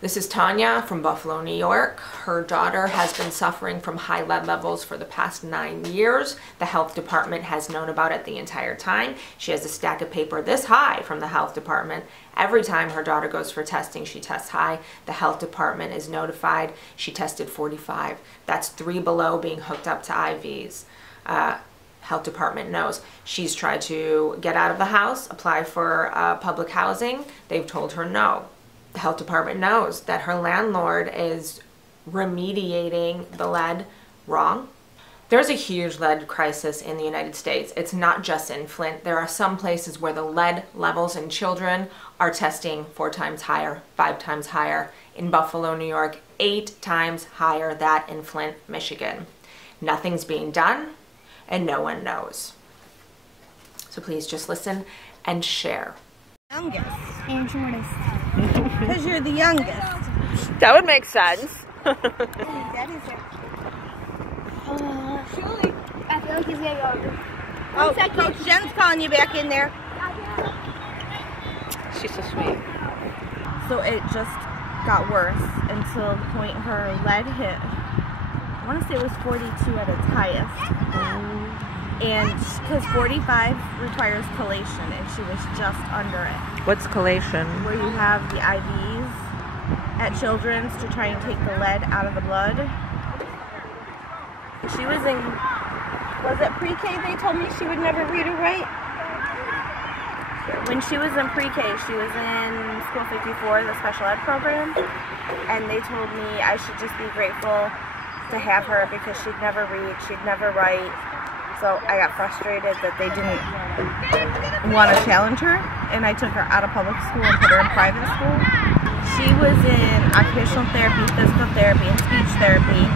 This is Tanya from Buffalo, New York. Her daughter has been suffering from high lead levels for the past 9 years. The health department has known about it the entire time. She has a stack of paper this high from the health department. Every time her daughter goes for testing, she tests high. The health department is notified. She tested 45. That's 3 below being hooked up to IVs. Health department knows. She's tried to get out of the house, apply for public housing. They've told her no. The health department knows that her landlord is remediating the lead wrong. There's a huge lead crisis in the United States. It's not just in Flint. There are some places where the lead levels in children are testing 4 times higher, 5 times higher. In Buffalo, New York, 8 times higher than in Flint, Michigan. Nothing's being done and no one knows. So please just listen and share. Youngest and shortest. Because you're the youngest. That would make sense. Daddy's here. Julie, I feel like he's gonna go. Oh, Coach Jen's calling you back in there. She's so sweet. So it just got worse until the point her lead hit. I want to say it was 42 at its highest. And because 45 requires chelation, and she was just under it. What's chelation? Where you have the IVs at Children's to try and take the lead out of the blood. She was in, was it pre-K? They told me she would never read or write. When she was in pre-K, she was in School 54, the special ed program, and they told me I should just be grateful to have her because she'd never read, she'd never write. So I got frustrated that they didn't want to challenge her, and I took her out of public school and put her in private school. She was in occupational therapy, physical therapy, and speech therapy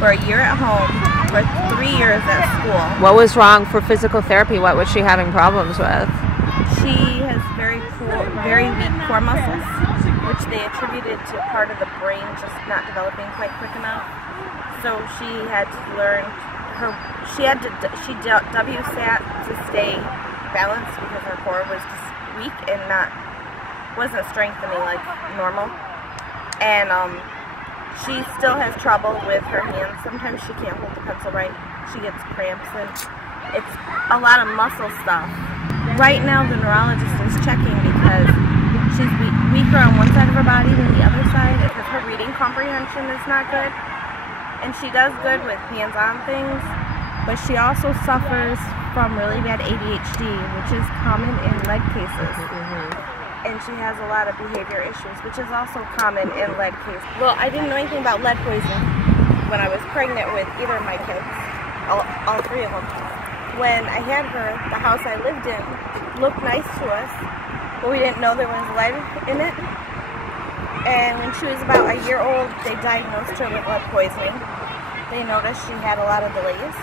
for a year at home, for 3 years at school. What was wrong for physical therapy? What was she having problems with? She has very weak core muscles, which they attributed to part of the brain just not developing quite quick enough. So she had to learn she WSAT to stay balanced because her core was just weak and wasn't strengthening like normal. And she still has trouble with her hands. Sometimes she can't hold the pencil right. She gets cramps, and it's a lot of muscle stuff. Right now the neurologist is checking because she's weaker on one side of her body than the other side because her reading comprehension is not good. And she does good with hands-on things, but she also suffers from really bad ADHD, which is common in lead cases. And she has a lot of behavior issues, which is also common in lead cases. Well, I didn't know anything about lead poisoning when I was pregnant with either of my kids, all 3 of them. When I had her, the house I lived in looked nice to us, but we didn't know there was lead in it. And when she was about a year old, they diagnosed her with lead poisoning. They noticed she had a lot of delays.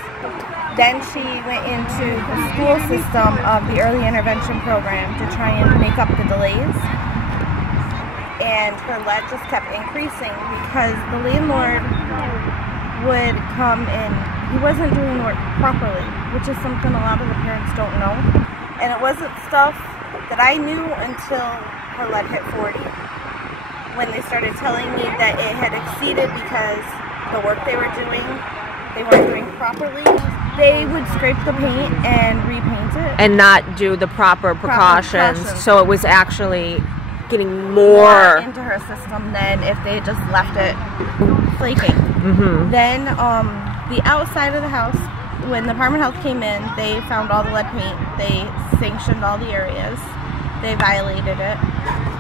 Then she went into the school system of the early intervention program to try and make up the delays. And her lead just kept increasing because the landlord would come and he wasn't doing work properly, which is something a lot of the parents don't know. And it wasn't stuff that I knew until her lead hit 40. When they started telling me that it had exceeded because the work they were doing, they weren't doing properly. They would scrape the paint and repaint it. And not do the proper precautions. So it was actually getting more into her system than if they just left it flaking. Then the outside of the house, when the Department of Health came in, they found all the lead paint. They sanctioned all the areas. They violated it.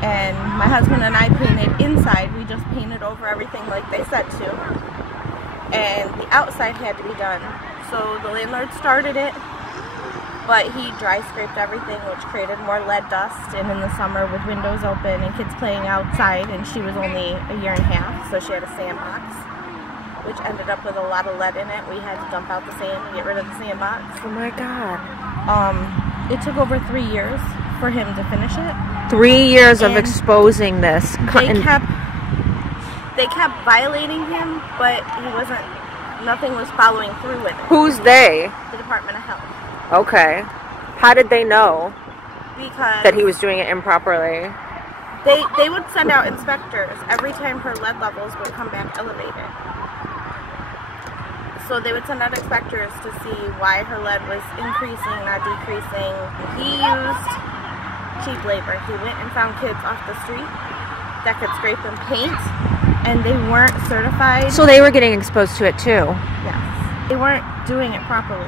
And my husband and I painted inside. We just painted over everything like they said to. And the outside had to be done. So the landlord started it, but he dry scraped everything, which created more lead dust. And in the summer with windows open and kids playing outside, and she was only a year and a half, so she had a sandbox, which ended up with a lot of lead in it. We had to dump out the sand and get rid of the sandbox. Oh my God. It took over 3 years for him to finish it. 3 years of exposing this. They kept violating him, but nothing was following through with it. Who's they? The Department of Health. Okay. How did they know Because that he was doing it improperly? They would send out inspectors every time her lead levels would come back elevated. So they would send out inspectors to see why her lead was increasing, not decreasing. He used cheap labor. He went and found kids off the street that could scrape and paint, and they weren't certified. So they were getting exposed to it too? Yes. They weren't doing it properly.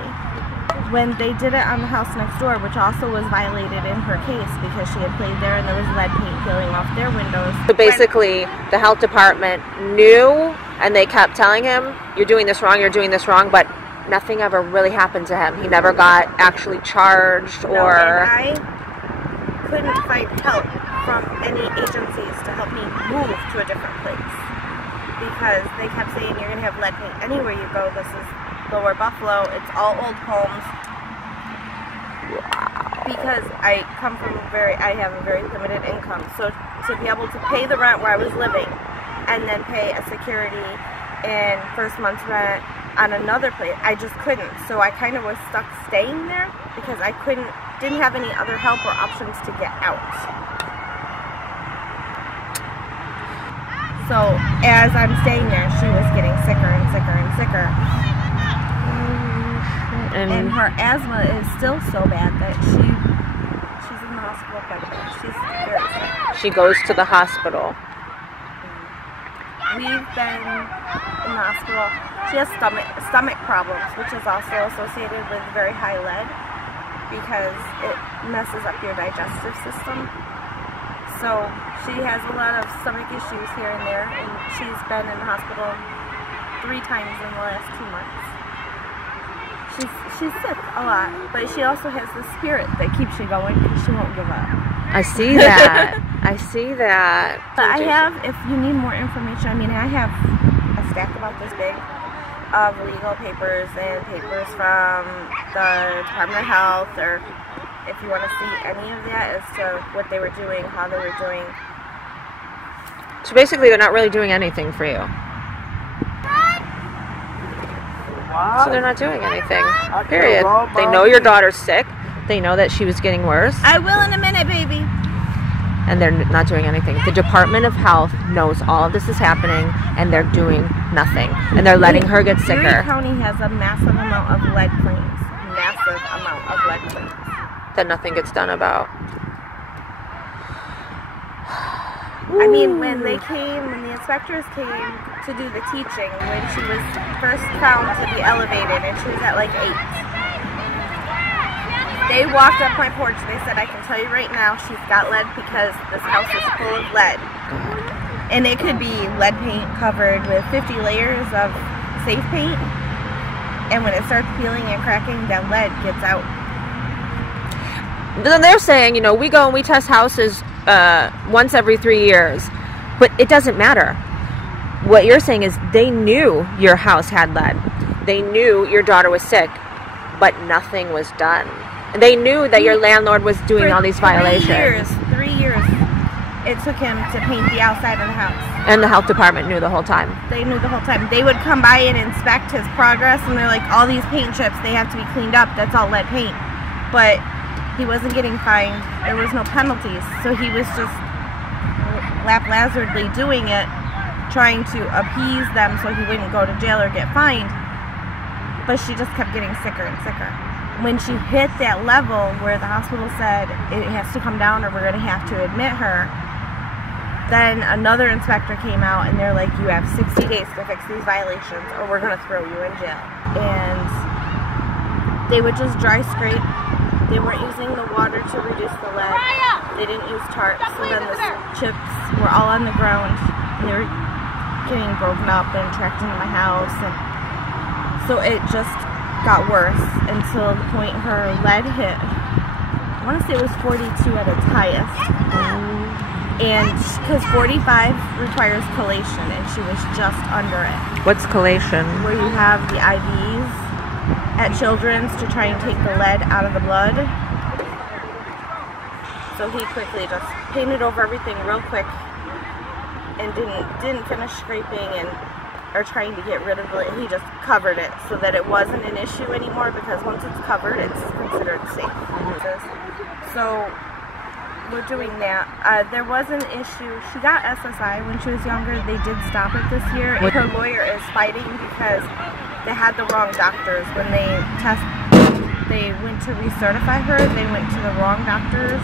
When they did it on the house next door, which also was violated in her case because she had played there and there was lead paint peeling off their windows. So basically, the health department knew, and they kept telling him, you're doing this wrong, but nothing ever really happened to him. He never got actually charged or... No, and I couldn't find help from any agencies to help me move to a different place because they kept saying you're going to have lead paint anywhere you go. This is Lower Buffalo. It's all old homes. Because I have a very limited income. So to be able to pay the rent where I was living and then pay a security and first month's rent on another place, I just couldn't. So I kind of was stuck staying there because I didn't have any other help or options to get out. So as I'm staying there, she was getting sicker and sicker and sicker. And her asthma is still so bad that she's in the hospital quite a bit. She's very sick. She goes to the hospital. We've been in the hospital. She has stomach problems, which is also associated with very high lead because it messes up your digestive system. So she has a lot of stomach issues here and there, and she's been in the hospital 3 times in the last 2 months. She's sick a lot, but she also has the spirit that keeps you going because she won't give up. I see that. I see that. But I have, if you need more information, I mean, I have a stack about this big of legal papers and papers from the Department of Health, or if you want to see any of that as to what they were doing, how they were doing. So basically they're not really doing anything for you. So they're not doing anything, period. They know your daughter's sick. They know that she was getting worse. I will in a minute, baby. And they're not doing anything. The Department of Health knows all of this is happening, and they're doing nothing. And they're letting her get sicker. Erie County has a massive amount of lead claims. Massive amount of lead claims. That nothing gets done about. I mean, when the inspectors came to do the teaching, when she was first found to be elevated, and she was at like 8. They walked up my porch, they said, I can tell you right now, she's got lead because this house is full of lead. And it could be lead paint covered with 50 layers of safe paint, and when it starts peeling and cracking, that lead gets out. Then they're saying, you know, we go and we test houses once every 3 years, but it doesn't matter. What you're saying is they knew your house had lead. They knew your daughter was sick, but nothing was done. They knew that your landlord was doing all these violations. 3 years it took him to paint the outside of the house. And the health department knew the whole time. They knew the whole time. They would come by and inspect his progress, and they're like, all these paint chips, they have to be cleaned up. That's all lead paint. But he wasn't getting fined. There was no penalties. So he was just haphazardly doing it, trying to appease them so he wouldn't go to jail or get fined. But she just kept getting sicker and sicker. When she hit that level where the hospital said it has to come down or we're going to have to admit her, then another inspector came out and they're like, you have 60 days to fix these violations or we're going to throw you in jail. And they would just dry scrape. They weren't using the water to reduce the lead. They didn't use tarps, so then the chips were all on the ground. And they were getting broken up and tracked into my house. And so it just got worse until the point her lead hit. I want to say it was 42 at its highest. And because 45 requires chelation, and she was just under it. What's chelation? Where you have the IVs at Children's to try and take the lead out of the blood. So he quickly just painted over everything real quick and didn't finish scraping or trying to get rid of it. He just covered it so that it wasn't an issue anymore, because once it's covered, it's considered safe. So we're doing that. There was an issue. She got SSI when she was younger. They did stop it this year. Her lawyer is fighting because they had the wrong doctors. When they went to recertify her, they went to the wrong doctors.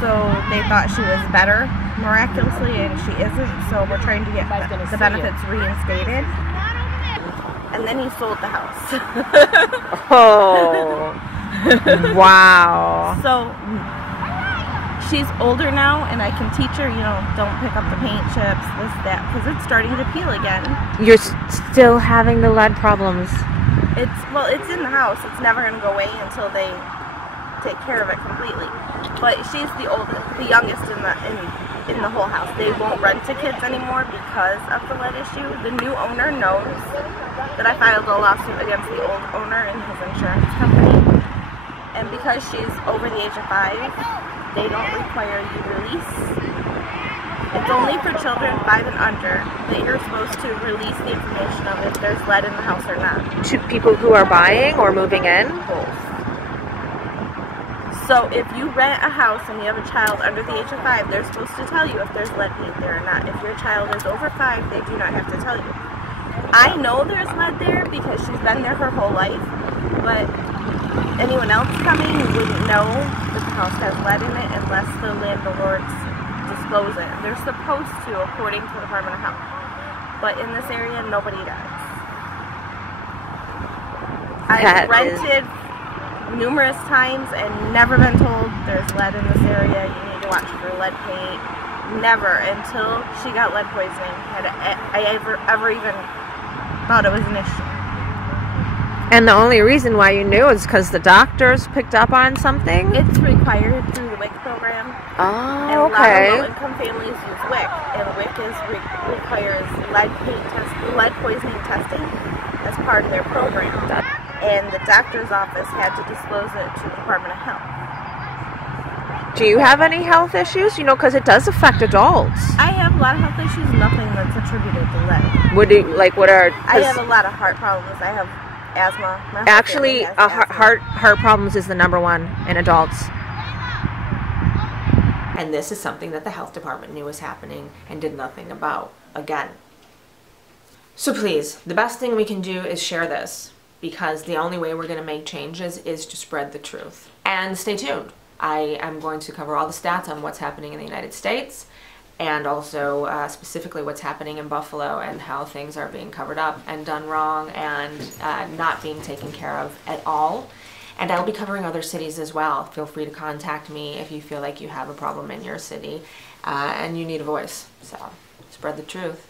So they thought she was better miraculously, and she isn't. So we're trying to get the benefits reinstated. And then he sold the house. Oh, wow. So she's older now, and I can teach her, you know, don't pick up the paint chips, this, that, because it's starting to peel again. You're still having the lead problems. It's in the house. It's never going to go away until they take care of it completely. But she's the youngest in the whole house. They won't rent to kids anymore because of the lead issue. The new owner knows that I filed a lawsuit against the old owner and his insurance company. And because she's over the age of 5, they don't require you release. It's only for children 5 and under that you're supposed to release the information of if there's lead in the house or not. To people who are buying or moving in? Both. So if you rent a house and you have a child under the age of 5, they're supposed to tell you if there's lead paint there or not. If your child is over 5, they do not have to tell you. I know there's lead there because she's been there her whole life, but anyone else coming wouldn't know that the house has lead in it unless the landlords disclose it. They're supposed to, according to the Department of Health. But in this area, nobody does. I've rented numerous times and never been told there's lead in this area, you need to watch for lead paint. Never, until she got lead poisoning, had I ever even thought it was an issue. And the only reason why you knew is because the doctors picked up on something? It's required through the WIC program. Oh, and okay. A lot of low-income families use WIC, and WIC requires lead poisoning testing as part of their program. And the doctor's office had to disclose it to the Department of Health. Do you have any health issues? You know, because it does affect adults. I have a lot of health issues, nothing that's attributed to lead. What are... I have a lot of heart problems. I have asthma. Actually, heart problems is the #1 in adults. And this is something that the health department knew was happening and did nothing about, again. So please, the best thing we can do is share this, because the only way we're going to make changes is to spread the truth. And stay tuned. I am going to cover all the stats on what's happening in the United States, and also specifically what's happening in Buffalo and how things are being covered up and done wrong and not being taken care of at all. And I'll be covering other cities as well. Feel free to contact me if you feel like you have a problem in your city and you need a voice. So spread the truth.